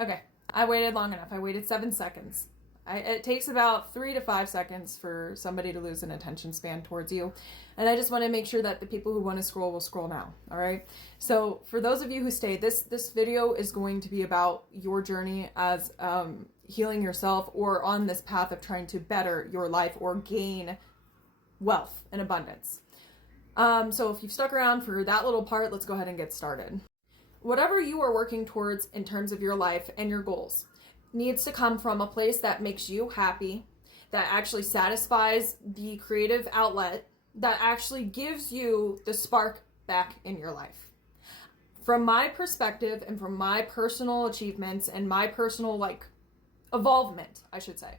Okay, I waited long enough. I waited 7 seconds. It takes about 3 to 5 seconds for somebody to lose an attention span towards you. And I just want to make sure that the people who want to scroll will scroll now. All right. So for those of you who stayed, this video is going to be about your journey as healing yourself or on this path of trying to better your life or gain wealth and abundance. So if you've stuck around for that little part, let's go ahead and get started. Whatever you are working towards in terms of your life and your goals needs to come from a place that makes you happy, that actually satisfies the creative outlet, that actually gives you the spark back in your life. From my perspective and from my personal achievements and my personal evolvement, I should say,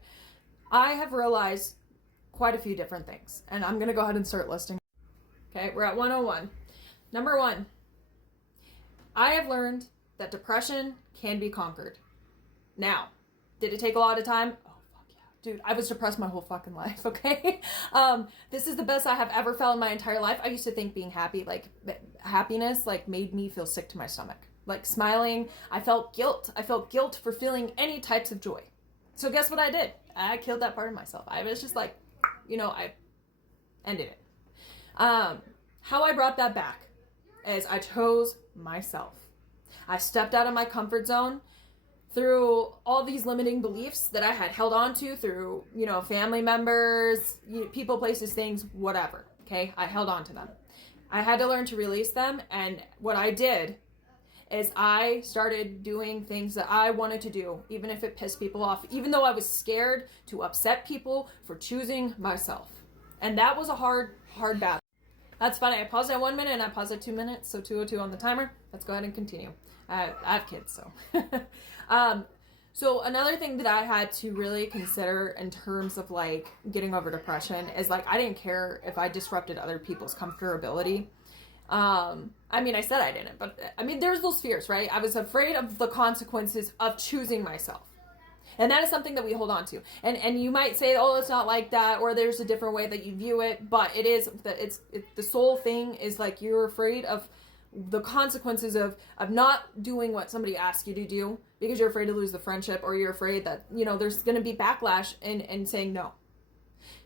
I have realized quite a few different things. And I'm going to go ahead and start listing. Okay, we're at 101. Number 1, I have learned that depression can be conquered. Now, did it take a lot of time? Oh, fuck yeah. Dude, I was depressed my whole fucking life, okay? This is the best I have ever felt in my entire life. I used to think being happy, happiness, made me feel sick to my stomach. Smiling, I felt guilt. I felt guilt for feeling any types of joy. So guess what I did? I killed that part of myself. I was just I ended it. How I brought that back is I chose myself. I stepped out of my comfort zone through all these limiting beliefs that I had held on to through, family members, people, places, things, whatever. Okay. I held on to them. I had to learn to release them. And what I did is I started doing things that I wanted to do, even if it pissed people off, even though I was scared to upset people for choosing myself. And that was a hard battle. That's funny. I paused at 1 minute and I paused at 2 minutes. So 2:02 on the timer. Let's go ahead and continue. I have kids, so. So another thing that I had to really consider in terms of getting over depression is I didn't care if I disrupted other people's comfortability. I said I didn't, but there's those fears, right? I was afraid of the consequences of choosing myself. And that is something that we hold on to. And you might say, oh, it's not like that, or there's a different way that you view it, but it is that the soul thing is you're afraid of the consequences of not doing what somebody asks you to do because you're afraid to lose the friendship, or you're afraid that, there's going to be backlash and saying no.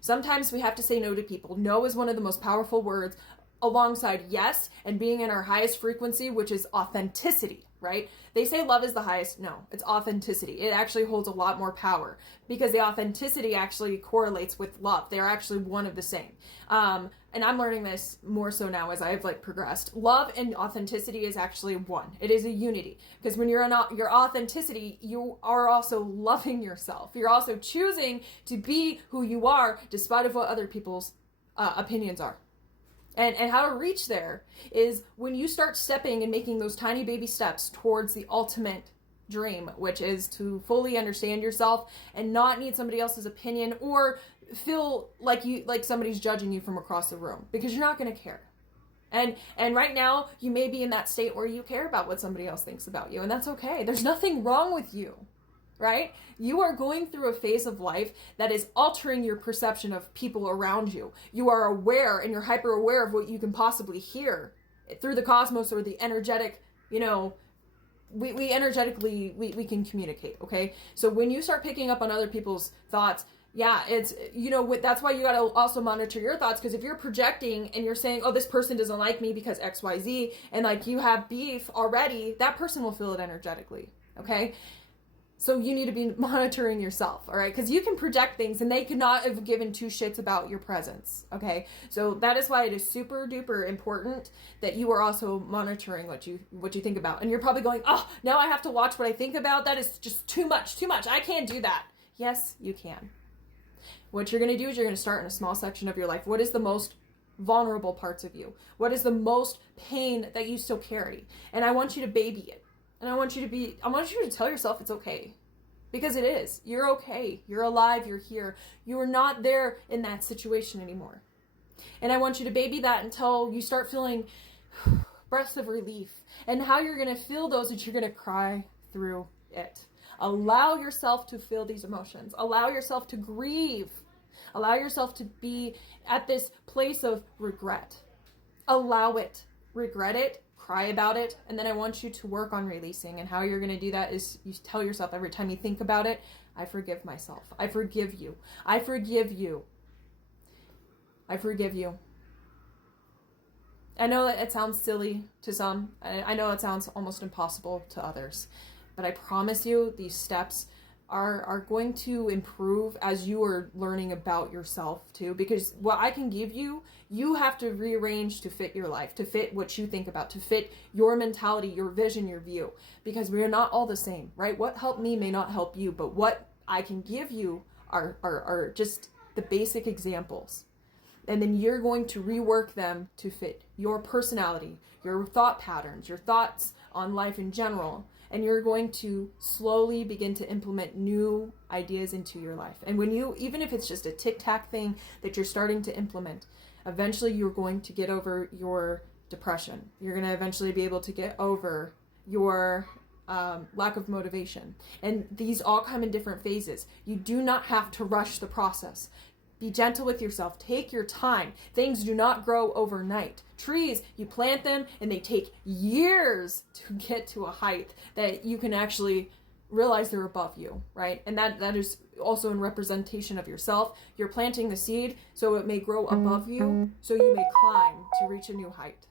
Sometimes we have to say no to people. No is one of the most powerful words alongside yes and being in our highest frequency, which is authenticity, right? They say love is the highest. No, it's authenticity. It actually holds a lot more power because the authenticity actually correlates with love. They're actually one of the same. And I'm learning this more so now as I've progressed. Love and authenticity is actually one. It is a unity, because when you're in your authenticity, you are also loving yourself. You're also choosing to be who you are despite of what other people's opinions are. And how to reach there is when you start stepping and making those tiny baby steps towards the ultimate dream, which is to fully understand yourself and not need somebody else's opinion or feel like somebody's judging you from across the room, because you're not going to care. And right now you may be in that state where you care about what somebody else thinks about you, and that's okay. There's nothing wrong with you. Right? You are going through a phase of life that is altering your perception of people around you. You are aware and you're hyper aware of what you can possibly hear through the cosmos or the energetic, we energetically, we can communicate. Okay. So when you start picking up on other people's thoughts, yeah, it's, that's why you got to also monitor your thoughts. Because if you're projecting and you're saying, oh, this person doesn't like me because X, Y, Z, and you have beef already, that person will feel it energetically. Okay. So you need to be monitoring yourself, all right? Because you can project things and they could not have given two shits about your presence, okay? So that is why it is super duper important that you are also monitoring what you think about. And you're probably going, oh, now I have to watch what I think about. That is just too much. I can't do that. Yes, you can. What you're going to do is you're going to start in a small section of your life. What is the most vulnerable parts of you? What is the most pain that you still carry? And I want you to baby it. And I want you to tell yourself it's okay. Because it is. You're okay. You're alive. You're here. You are not there in that situation anymore. And I want you to baby that until you start feeling breaths of relief. And how you're going to feel those is you're going to cry through it. Allow yourself to feel these emotions. Allow yourself to grieve. Allow yourself to be at this place of regret. Allow it. Regret it. cry about it, and then I want you to work on releasing. And how you're going to do that is you tell yourself every time you think about it, I forgive myself. I forgive you. I forgive you. I forgive you. I know that it sounds silly to some. I know it sounds almost impossible to others. But I promise you, these steps are going to improve as you are learning about yourself too. Because what I can give you, you have to rearrange to fit your life, to fit what you think about, to fit your mentality, your vision, your view. Because we are not all the same, right? What helped me may not help you, but what I can give you are just the basic examples. And then you're going to rework them to fit your personality, your thought patterns, your thoughts on life in general. And you're going to slowly begin to implement new ideas into your life. And when you, even if it's just a tic-tac thing that you're starting to implement, eventually you're going to get over your depression. You're going to eventually be able to get over your lack of motivation. And these all come in different phases. You do not have to rush the process. Be gentle with yourself. Take your time. Things do not grow overnight. Trees, you plant them and they take years to get to a height that you can actually realize they're above you, right? And that is also in representation of yourself. You're planting the seed so it may grow above you, so you may climb to reach a new height.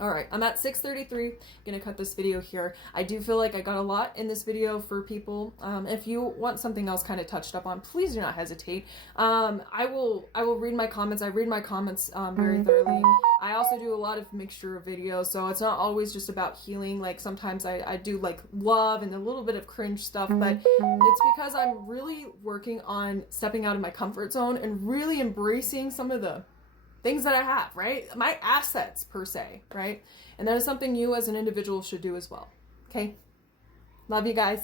All right, I'm at 6:33. Gonna cut this video here. I do feel like I got a lot in this video for people. If you want something else kind of touched up on, please do not hesitate. I will read my comments. I read my comments very thoroughly. I also do a lot of mixture of videos, so it's not always just about healing. Like sometimes I do like love and a little bit of cringe stuff, but it's because I'm really working on stepping out of my comfort zone and really embracing some of the things that I have, right? My assets, per se, right? And that is something you as an individual should do as well, okay? Love you guys.